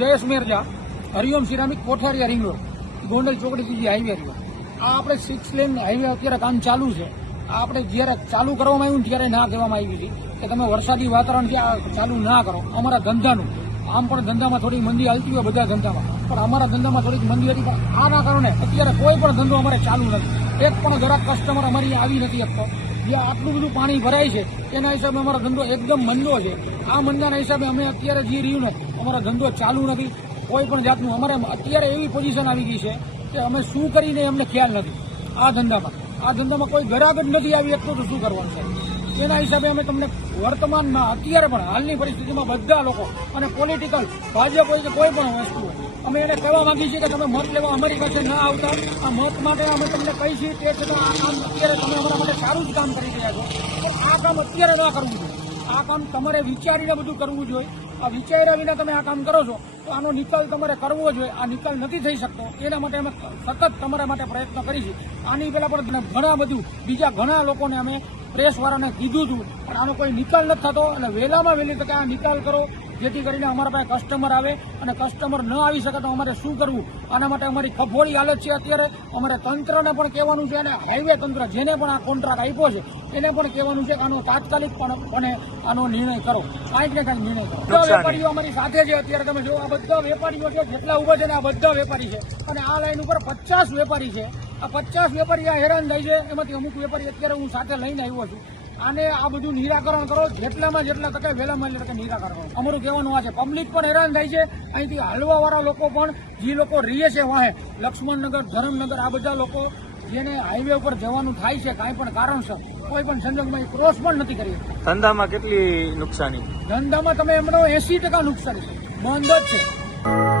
Jayesh Merja Hariom ceramic Kothariya ring road Gondal ચોકડીથી જે highway રહ્યો. આ આપણે સિક્સ લેન હાઈવે અત્યારે કામ ચાલુ છે. આ આપણે જ્યારે ચાલુ કરવામાં આવ્યું ત્યારે ના કહેવામાં આવી હતી કે તમે વરસાદી વાતાવરણથી આ ચાલુ ના કરો. અમારા ધંધાનું. આમ પણ ધંધામાં થોડી મંદી હાલતી હોય બધા ધંધામાં. પણ અમારા ધંધામાં થોડીક મંદી હતી, પણ આના કારણે અત્યારે કોઈ પણ ધંધો અમારે ચાલુ નથી. એક પણ જરાક કસ્ટમર અમારી આવી નથી શકતો જે આટલું બધું પાણી ભરાય છે તેના હિસાબે અમારો ધંધો એકદમ મંદો છે. આ મંદાના હિસાબે અમે અત્યારે જે રહ્યું ને, અમારો ધંધો ચાલુ નથી. કોઈ પણ જાતનું અમારે અત્યારે એવી પોઝિશન આવી ગઈ છે કે અમે શું કરીને અમને ખ્યાલ નથી. આ ધંધામાં આ ધંધામાં કોઈ જ નથી આવી, એટલું તો શું કરવાનું છે? એના હિસાબે અમે તમને વર્તમાનમાં અત્યારે પણ હાલની પરિસ્થિતિમાં બધા લોકો અને પોલિટિકલ ભાજપ હોય કે કોઈ પણ વસ્તુ અમે એને કહેવા માંગીએ છીએ કે તમે મત લેવા અમારી પાસે ના આવતા. આ મત માટે અમે તમને કહી છીએ તે છતાં આ કામ અત્યારે તમે અમારા માટે સારું જ કામ કરી રહ્યા છો. આ કામ અત્યારે ના કરવું જોઈએ. આ કામ તમારે વિચારીને બધું કરવું જોઈએ. આ વિચાર્યા વિના તમે આ કામ કરો છો, તો આનો નિકાલ તમારે કરવો જોઈએ. આ નિકાલ નથી થઈ શકતો. એના માટે અમે સતત તમારા માટે પ્રયત્ન કરીશું આની પહેલા પણ ઘણા બધું, બીજા ઘણા લોકોને અમે પ્રેસવાળાને કીધું હતું. પણ આનો કોઈ નિકાલ નથી થતો. અને વહેલામાં વહેલી તકે આ નિકાલ કરો. જેથી કરીને અમારા પાસે કસ્ટમર આવે અને કસ્ટમર ન આવી શકે તો અમારે શું કરવું? આના માટે અમારી કફોડી હાલત છે અત્યારે. અમારે તંત્રને પણ કહેવાનું છે અને હાઈવે તંત્ર જેને પણ આ કોન્ટ્રાક્ટ આપ્યો છે એને પણ કહેવાનું છે કે આનો તાત્કાલિક પણ આનો નિર્ણય કરો. કાંઈક ને કાંઈક નિર્ણય કરો. બધા વેપારીઓ અમારી સાથે છે અત્યારે. તમે જો આ બધા વેપારીઓ છે જેટલા ઊભા છે ને આ બધા વેપારી છે. અને આ લાઈન ઉપર પચાસ વેપારી છે. આ પચાસ વેપારી આ હેરાન થાય છે. એમાંથી અમુક વેપારી અત્યારે હું સાથે લઈને આવ્યો છું. આને આ બધું નિરાકરણ કરો જેટલામાં જેટલા તકે વહેલામાં વહેલા તકે નિરાકરણ કરો. અમારું કહેવાનું આ છે પબ્લિક પણ હેરાન થાય છે અહીંથી હાલવાવાળા લોકો પણ જે લોકો રહીએ છે વાહે લક્ષ્મણનગર ધરમનગર આ બધા લોકો જેને હાઈવે ઉપર જવાનું થાય છે કાંઈ પણ કારણસર કોઈ પણ સંજોગમાં ક્રોસ પણ નથી કરી ધંધામાં કેટલી નુકસાની? ધંધામાં તમે એમનો એસી ટકા નુકસાન છે બંધ જ છે.